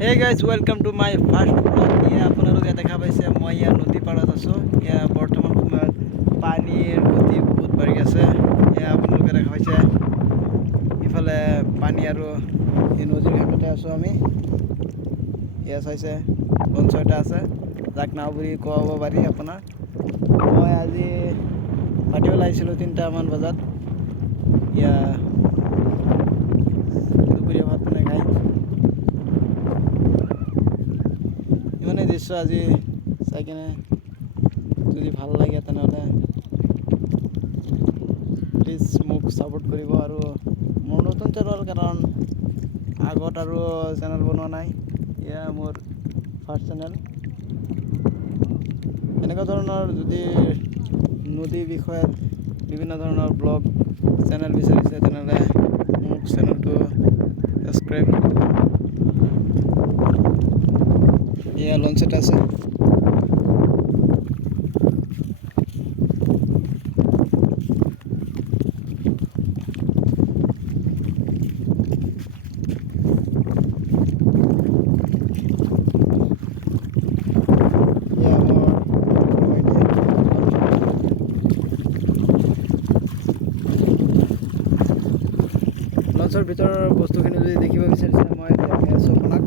Hey guys, welcome to my first vlog. আপোনালোকে দেখা পাইছে মই ইয়াৰ নদী পাৰত আছোঁ। বৰ্তমান সময়ত পানীৰ গতি বহুত বাঢ়ি আছে। আপোনালোকে দেখা পাইছে ইফালে পানী আৰু এই নদীৰ ঘাটতে আছোঁ আমি। চাইছে লঞ্চ এটা আছে, যাক নাও বুলি ক'ব পাৰি আপোনাৰ। মই আজি পাতি ওলাইছিলোঁ 3টামান বজাত। দুপৰীয়া ভাত মানে খাই ইমানে দৃশ্য আজি চাই কিনে যদি ভাল লাগে তেনেহ'লে প্লিজ মোক ছাপোৰ্ট কৰিব। আৰু মোৰ নতুন চেনেল, কাৰণ আগত আৰু চেনেল বনোৱা নাই, মোৰ ফাৰ্ষ্ট চেনেল। এনেকুৱা ধৰণৰ যদি নদীৰ বিষয়ে বিভিন্ন ধৰণৰ ব্লগ চেনেল বিচাৰিছে তেনেহ'লে মোক চেনেলটো ছাবস্ক্ৰাইব কৰি দিব। লঞ্চ এটা আছে। লঞ্চৰ ভিতৰৰ বস্তুখিনি যদি দেখিব বিচাৰিছে মই দেখাই আছোঁ আপোনাক।